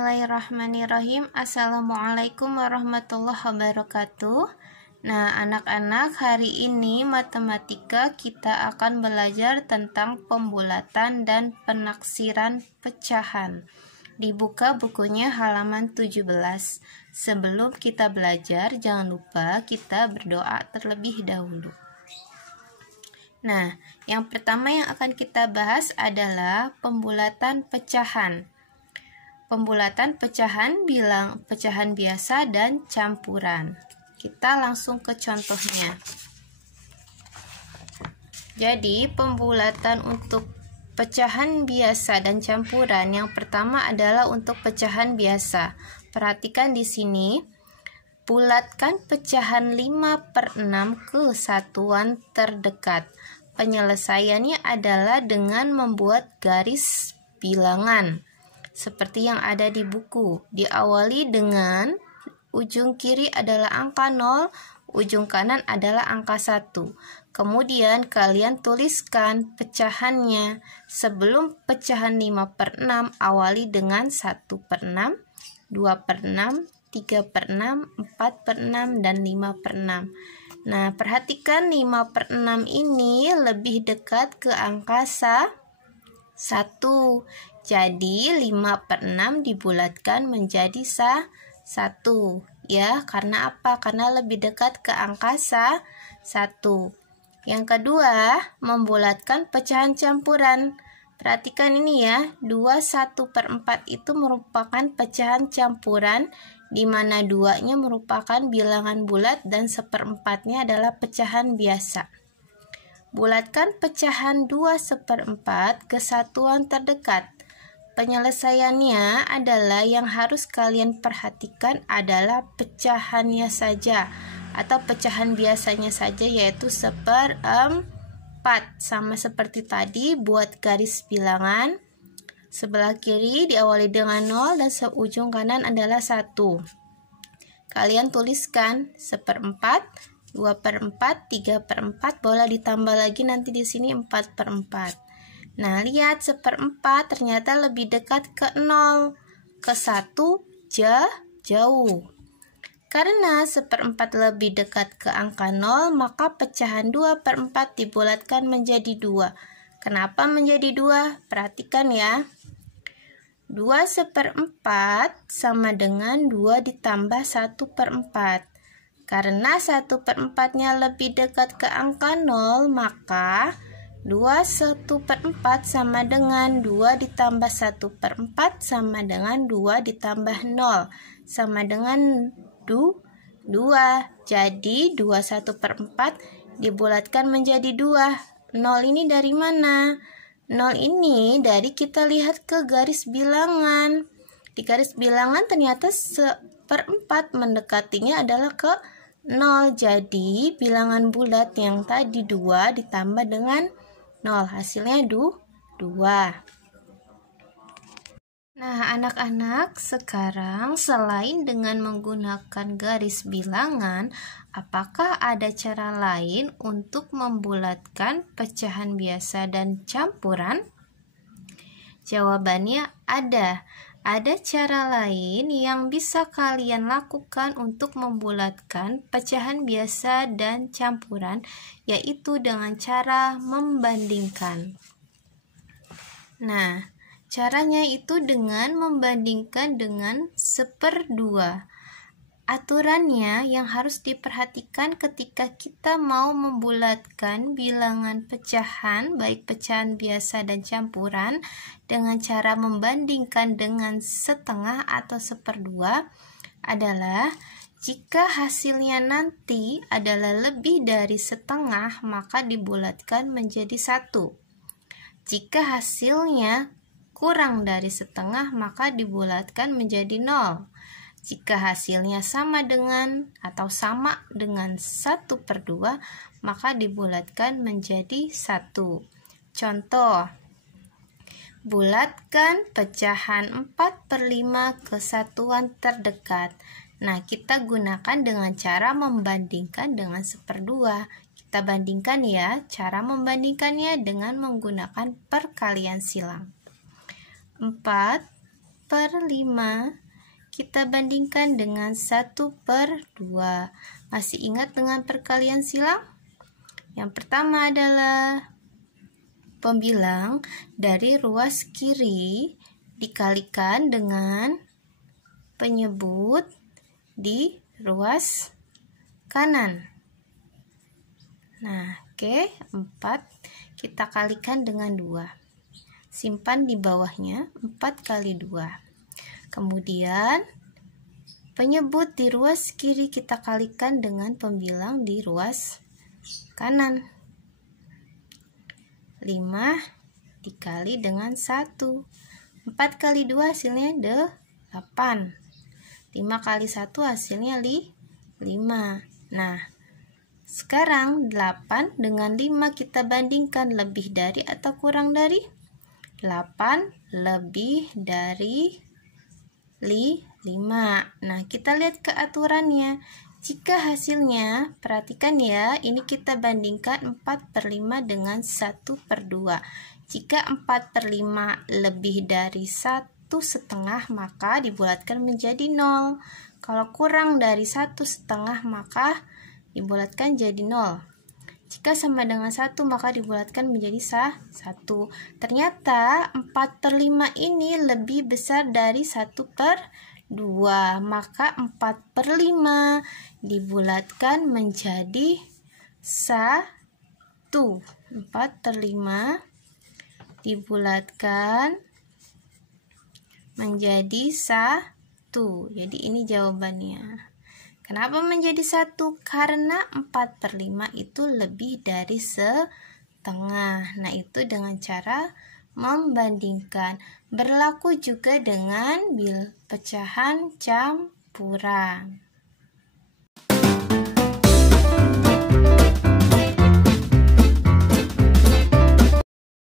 Bismillahirrahmanirrahim. Assalamualaikum warahmatullahi wabarakatuh. Nah, anak-anak, hari ini matematika kita akan belajar tentang pembulatan dan penaksiran pecahan. Dibuka bukunya halaman 17. Sebelum kita belajar, jangan lupa kita berdoa terlebih dahulu. Nah, yang pertama yang akan kita bahas adalah pembulatan pecahan. Pembulatan pecahan bilang pecahan biasa dan campuran. Kita langsung ke contohnya. Jadi, pembulatan untuk pecahan biasa dan campuran yang pertama adalah untuk pecahan biasa. Perhatikan di sini. Bulatkan pecahan 5/6 ke satuan terdekat. Penyelesaiannya adalah dengan membuat garis bilangan. Seperti yang ada di buku. Diawali dengan ujung kiri adalah angka 0, ujung kanan adalah angka 1. Kemudian kalian tuliskan pecahannya. Sebelum pecahan 5/6, awali dengan 1/6, 2/6, 3/6, 4/6, dan 5/6. Nah, perhatikan 5/6 ini lebih dekat ke angka 1. Jadi 5/6 dibulatkan menjadi 1. Ya, karena apa? Karena lebih dekat ke angka 1. Yang kedua, membulatkan pecahan campuran. Perhatikan ini ya, 2/1/4 itu merupakan pecahan campuran, di mana 2-nya merupakan bilangan bulat dan 1/4-nya adalah pecahan biasa. Bulatkan pecahan 2/4 ke satuan terdekat. Penyelesaiannya adalah yang harus kalian perhatikan adalah pecahannya saja atau pecahan biasanya saja, yaitu 1/4. Sama seperti tadi, buat garis bilangan. Sebelah kiri diawali dengan 0 dan ujung kanan adalah 1. Kalian tuliskan 1/4, 2/4, 3/4, boleh ditambah lagi nanti di sini 4/4. Nah, lihat 1/4 ternyata lebih dekat ke 0, ke 1 jauh. Karena 1/4 lebih dekat ke angka 0, maka pecahan 2/4 dibulatkan menjadi 2. Kenapa menjadi 2? Perhatikan ya. 2/4 sama dengan 2 ditambah 1/4. Karena 1/4-nya lebih dekat ke angka 0, maka 2/1/4 sama dengan 2 ditambah 1/4 sama dengan 2 ditambah 0. Sama dengan 2. Jadi 2/1/4 dibulatkan menjadi 2. 0 ini dari mana? 0 ini dari kita lihat ke garis bilangan. Di garis bilangan ternyata 1/4 mendekatinya adalah ke 0. Jadi bilangan bulat yang tadi 2 ditambah dengan 0. Hasilnya 2. Nah, anak-anak, sekarang selain dengan menggunakan garis bilangan, apakah ada cara lain untuk membulatkan pecahan biasa dan campuran? Jawabannya ada. Ada cara lain yang bisa kalian lakukan untuk membulatkan pecahan biasa dan campuran, yaitu dengan cara membandingkan. Nah, caranya itu dengan membandingkan dengan 1/2. Aturannya yang harus diperhatikan ketika kita mau membulatkan bilangan pecahan, baik pecahan biasa dan campuran, dengan cara membandingkan dengan 1/2 atau 1/2 adalah jika hasilnya nanti adalah lebih dari 1/2, maka dibulatkan menjadi 1. Jika hasilnya kurang dari 1/2, maka dibulatkan menjadi 0. Jika hasilnya sama dengan atau sama dengan 1/2, maka dibulatkan menjadi 1. Contoh, bulatkan pecahan 4/5 ke satuan terdekat. Nah, kita gunakan dengan cara membandingkan dengan 1/2. Kita bandingkan ya, cara membandingkannya dengan menggunakan perkalian silang. 4 1/5 kita bandingkan dengan 1/2. Masih ingat dengan perkalian silang? Yang pertama adalah pembilang dari ruas kiri dikalikan dengan penyebut di ruas kanan. Nah, oke, 4 kita kalikan dengan 2. Simpan di bawahnya 4 kali 2. Kemudian penyebut di ruas kiri kita kalikan dengan pembilang di ruas kanan. 5 dikali dengan 1. 4 kali 2 hasilnya 8. 5 kali 1 hasilnya 5. Nah, sekarang 8 dengan 5 kita bandingkan, lebih dari atau kurang dari? 8 lebih dari 5. Nah, kita lihat ke aturannya. Jika hasilnya, perhatikan ya, ini kita bandingkan 4/5 dengan 1/2. Jika 4/5 lebih dari 1,5, maka dibulatkan menjadi 0. Kalau kurang dari 1,5, maka dibulatkan jadi 0. Jika sama dengan 1, maka dibulatkan menjadi 1. Ternyata 4/5 ini lebih besar dari 1/2, maka 4/5 dibulatkan menjadi 1. 4/5 dibulatkan menjadi 1. Jadi ini jawabannya. Kenapa menjadi 1? Karena 4/5 itu lebih dari setengah. Nah, itu dengan cara membandingkan. Berlaku juga dengan pecahan campuran.